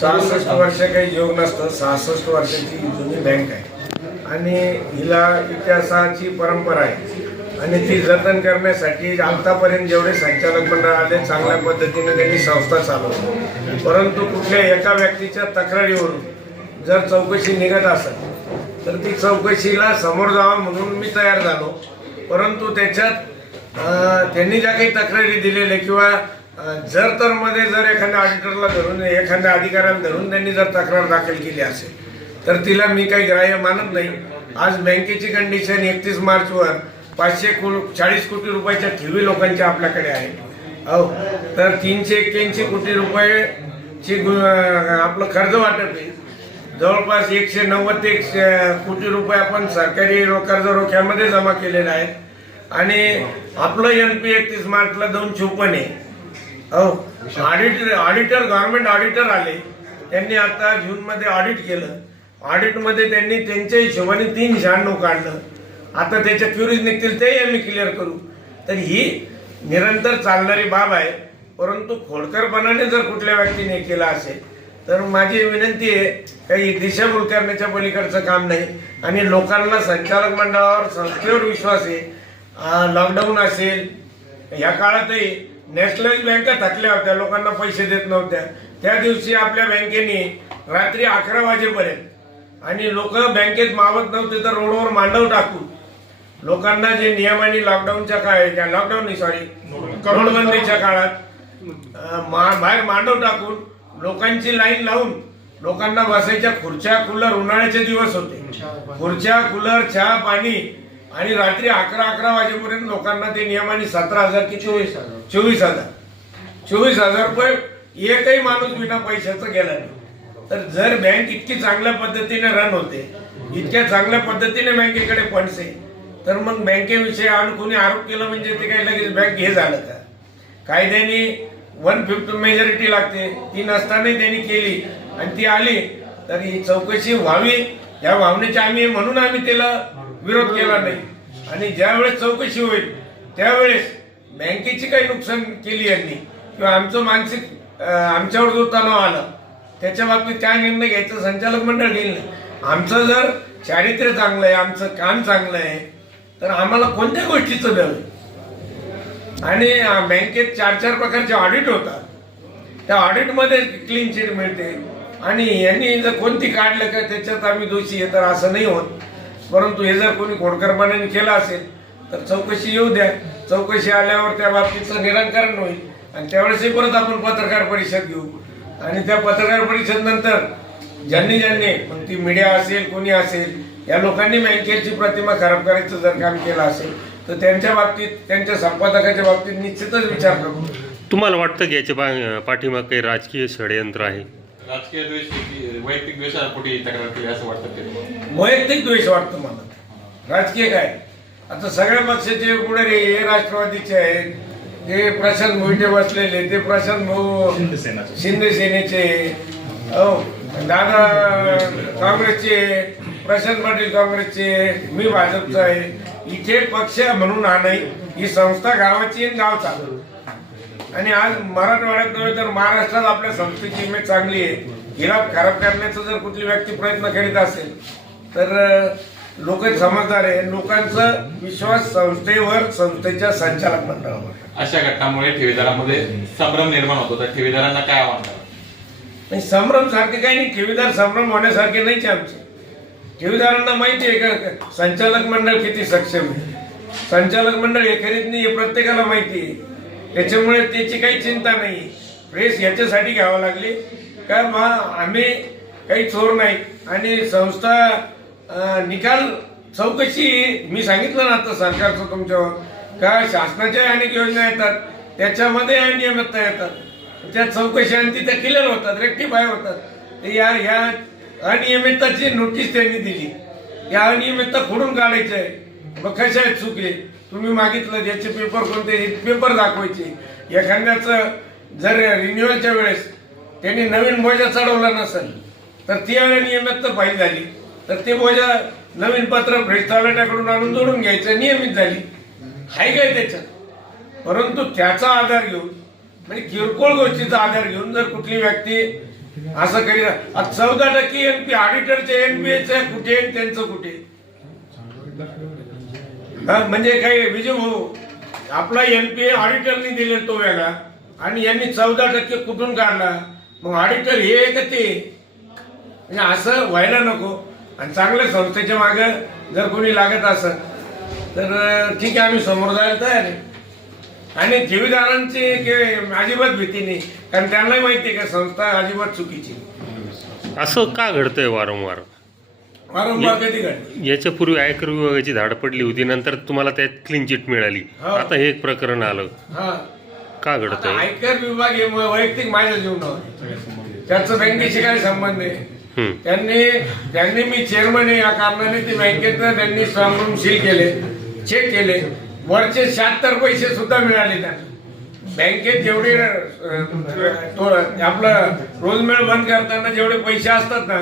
सहासष्ट वर्ष काही योग नसतं सहासष्ट वर्षाची ही जुनी बँक आहे. आणि हिला इतिहासाची परंपरा आहे. आणि ती जतन करण्यासाठी आतापर्यंत जेवढे संचालक मंडळ आले चांगल्या पद्धतीने त्यांनी संस्था चालवली. परंतु कुठल्या एका व्यक्तीच्या तक्रारीवरून जर चौकशी निघत असेल तर ती चौकशीला समोर जावा म्हणून मी तयार झालो. परंतु त्याच्यात त्यांनी ज्या काही तक्रारी दिलेल्या किंवा जर तर मध्ये जर एखाद्या ऑडिटरला धरून एखाद्या अधिकाऱ्याला धरून त्यांनी जर तक्रार दाखल केली असेल तर तिला मी काही ग्राह्य मानत नाही. आज बँकेची कंडिशन एकतीस मार्चवर पाचशे को चाळीस कोटी रुपयाच्या ठेवी लोकांच्या आपल्याकडे आहे. हो तर तीनशे एक्क्याऐंशी कोटी रुपयाची गु- आपलं कर्ज वाटप आहे. जवळपास एकशे नव्वद ते एकशे कोटी रुपये आपण सरकारी कर्ज रोख्यामध्ये जमा केलेले आहेत. आणि आपलं एन पी एकतीस मार्चला दोन चोपन्न आहे ऑडिटर ऑडिटर गव्हर्नमेंट ऑडिटर आले. त्यांनी आता जूनमध्ये ऑडिट केलं. ऑडिटमध्ये त्यांनी त्यांच्या हिशोबाने तीन शहाण्णव काढलं. आता त्याच्या क्युरीज निघतील तेही आम्ही क्लिअर करू. तर ही निरंतर चालणारी बाब आहे. परंतु खोडकरपणाने जर कुठल्या व्यक्तीने केला असेल तर माझी विनंती आहे काही दिशाभूल करण्याच्या पलीकडचं काम नाही. आणि लोकांना संचालक मंडळावर संस्थेवर विश्वास आहे. लॉकडाऊन असेल. या काळातही नॅशनलाइज बँका थकल्या होत्या. लोकांना पैसे देत नव्हत्या. त्या दिवशी आपल्या बँकेने रात्री अकरा वाजेपर्यंत आणि लोक बँकेत मावत नव्हते तर रोडवर मांडव टाकून लोकांना जे नियमाने लॉकडाऊनच्या काळात लॉकडाऊन सॉरी नोटबंदीच्या काळात बाहेर मांडव टाकून लोकांची लाईन लावून लोकांना बसायच्या खुर्च्या कूलर उन्हाळ्याचे दिवस होते. खुर्च्या कूलर चहा पाणी आणि रात्री अकरा अकरा वाजेपर्यंत लोकांना ते नियमाने सतरा हजार की चोवीस हजार. चोवीस हजार. चोवीस हजार रुपये एकही माणूस बिना पैशाचा गेला नाही. तर जर बँक इतकी चांगल्या पद्धतीने रन होते इतक्या चांगल्या पद्धतीने बँकेकडे फंड्स आहे तर मग बँकेविषयी आणि कोणी आरोप केला म्हणजे ते काही लगेच बँक हे झालं का? कायद्याने वन फिफ्थ मेजॉरिटी लागते. ती नसतानाही त्यांनी केली आणि ती आली. तर ही चौकशी व्हावी. या भावनेची आम्ही म्हणून आम्ही त्याला विरोध केला नाही. आणि ज्यावेळेस चौकशी होईल त्यावेळेस बँकेची काही नुकसान केली यांनी. किंवा आमचं मानसिक आमच्यावर जो तणाव आला त्याच्या बाबतीत काय निर्णय घ्यायचं संचालक मंडळ घेईल आमचं जर चारित्र्य चांगलं आहे आमचं काम चांगलं आहे तर आम्हाला कोणत्या गोष्टीचं द्यावं आणि बँकेत चार चार प्रकारचे ऑडिट होतात. त्या ऑडिटमध्ये क्लीन चिट मिळते. आणि यांनी जर कोणती काढलं का त्याच्यात आम्ही दोषी आहे तर असं नाही होत. परंतु हे जर कोणी खोडकरपणाने केलं असेल तर चौकशी येऊ द्या. चौकशी आल्यावर त्या बाबतीचं निराकरण होईल. आणि त्यावेळेसही परत आपण पत्रकार परिषद घेऊ. आणि त्या पत्रकार परिषद नंतर ज्यांनी ज्यांनी मग ती मीडिया असेल कोणी असेल या लोकांनी बँकेची प्रतिमा खराब करायचं जर काम केलं असेल तर त्यांच्या बाबतीत त्यांच्या संपादकाच्या बाबतीत निश्चितच विचार करू. तुम्हाला वाटतं की याच्या पा- पाठीमाग काही राजकीय षडयंत्र आहे? राजकीय द्वेष की वैयक्तिक द्वेषापोटी तक्रार केली असं वाटतं ते वैयक्तिक द्वेष वाटतो मला. राजकीय काय? आता सगळ्या पक्षाचे पुढारी हे राष्ट्रवादीचे आहेत ते प्रशांत मोहिते बसलेले ते प्रशांत भाऊ शिंदे सेनेचे. हो दादा काँग्रेसचे प्रशांत पाटील काँग्रेसचे मी भाजपचा आहे. इथे पक्ष म्हणून हा नाही ही संस्था गावाची आणि गाव चालू आणि आज मराठवाड्यात नव्हे तर महाराष्ट्रात आपल्या संस्थेची इमेज चांगली आहे. हिला खराब करण्याचा जर कुठली व्यक्ती प्रयत्न करीत असेल तर लोक समजदार आहे. लोकांचा विश्वास संस्थेवर संस्थेच्या संचालक मंडळावर अशा घटनामुळे ठेवीदारांमध्ये संभ्रम निर्माण होतो. तर ठेवीदारांना काय आव्हान आणि संभ्रम सारखे काही नाही. ठेवीदार संभ्रम होण्यासारखे नाहीच आमचे. ठेवीदारांना माहिती आहे का? संचालक मंडळ किती सक्षम आहे? संचालक मंडळ हे नाही हे प्रत्येकाला माहिती आहे. त्याच्यामुळे त्याची काही चिंता नाही. प्रेस याच्यासाठी घ्यावं लागली. का मग आम्ही काही चोर नाही. आणि संस्था निकाल चौकशी मी सांगितलं ना आता सरकारचं तुमच्यावर का शासनाच्या अनेक योजना येतात. त्याच्यामध्ये अनियमितता येतात. त्या चौकशी आणि तिथे क्लिअर होतात रेक्टिफाय होतात. या या अनियमितताची नोटीस त्यांनी दिली. या अनियमितता खोडून काढायचं आहे मग कशा आहेत चुकले तुम्ही मागितलं ज्याचे पेपर कोणते पेपर दाखवायचे. एखाद्याचं जर रिन्युअलच्या वेळेस त्यांनी नवीन बोजा चढवला नसेल तर त्यावेळेला नियमित तर फाईल झाली. तर ते बोजा नवीन पत्र भ्रष्ट आणून जोडून घ्यायचं नियमित झाली. हाय काय त्याच्यात? परंतु त्याचा आधार घेऊन म्हणजे किरकोळ गोष्टीचा आधार घेऊन जर कुठली व्यक्ती असं करीत चौदा टक्के एनपी ऑडिटरचे एनपीएचे कुठे त्यांचं कुठे? आहे म्हणजे काही विजय भाऊ आपला एनपीए ऑडिटरनी दिलेला तो वेळा आणि यांनी चौदा टक्के कुठून काढला? मग ऑडिटर हे का ते? म्हणजे असं व्हायला नको. आणि चांगल्या संस्थेच्या मागं जर कोणी लागत असत तर ठीक आहे आम्ही समोर जायला तयार आहे. आणि ठेवीदारांची अजिबात भीती नाही. कारण त्यांनाही माहिती आहे का संस्था अजिबात चुकीची असं का घडतंय वारंवार? वारंवार कधी घडते याच्यापूर्वी आयकर विभागाची धाड पडली होती नंतर तुम्हाला त्यात क्लीन चिट मिळाली. हो. आता हे एक प्रकरण आलं. हा. का आता घडतंय आयकर विभाग हे वैयक्तिक माझ्या जीवनावर. त्याचं बँकेशी काय संबंध आहे. त्यांनी त्यांनी मी चेअरमन आहे या कारणाने ते बँकेत त्यांनी स्ट्रॉंग रूम सील केले चेक केले. वरचे शहात्तर पैसे सुद्धा मिळाले त्यांना. बँकेत जेवढे अं, तो आपलं रोजमेळ बंद करताना जेवढे पैसे असतात ना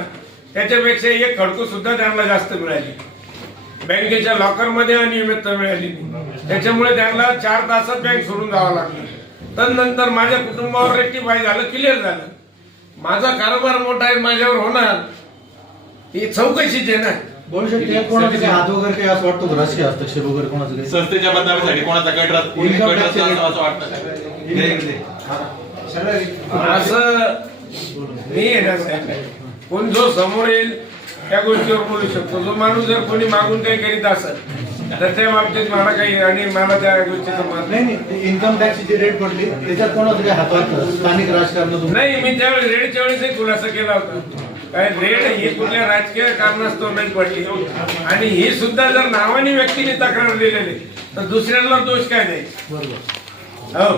त्याच्यापेक्षा एक खडको सुद्धा त्यांना जास्त मिळाली. बँकेच्या लॉकरमध्ये अनियमितता मिळाली. त्याच्यामुळे त्यांना चार तासात बँक सोडून जावं लागलं. तर नंतर माझ्या कुटुंबावर रेक्टिफाय झालं क्लिअर झालं. माझा कारोबार मोठा आहे माझ्यावर होणार. ही चौकशीच आहे ना. संस्थेच्या बदनामीसाठी कोणाचा असं वाटतं असं मी कोण जो समोर येईल त्या गोष्टीवर बोलू शकतो. जो माणूस जर कोणी मागून काही करीत असेल तर त्या बाबतीत मला काही आणि मला त्या गोष्टीचा मत नाही. नाही इन्कम टॅक्सची जी रेट पडली त्याच्यात कोणाचं काही हात वाटतं स्थानिक राजकारणातून नाही मी त्यावेळेस रेडच्या वेळेसही खुलासा केला होता. काय रेड ही कुठल्या राजकीय कारणास्तव नाही पडली. आणि ही सुद्धा जर नावाने व्यक्तीने तक्रार दिलेली तर दुसऱ्याला दोष काय बरोबर. हो.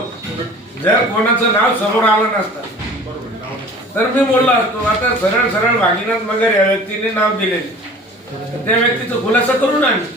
जर कोणाचं नाव समोर आलं नसतं तर मी बोललो असतो आता सरळ सरळ भागीनाथ मगर या व्यक्तीने नाव दिलेले. त्या व्यक्तीचा खुलासा करू ना आम्ही.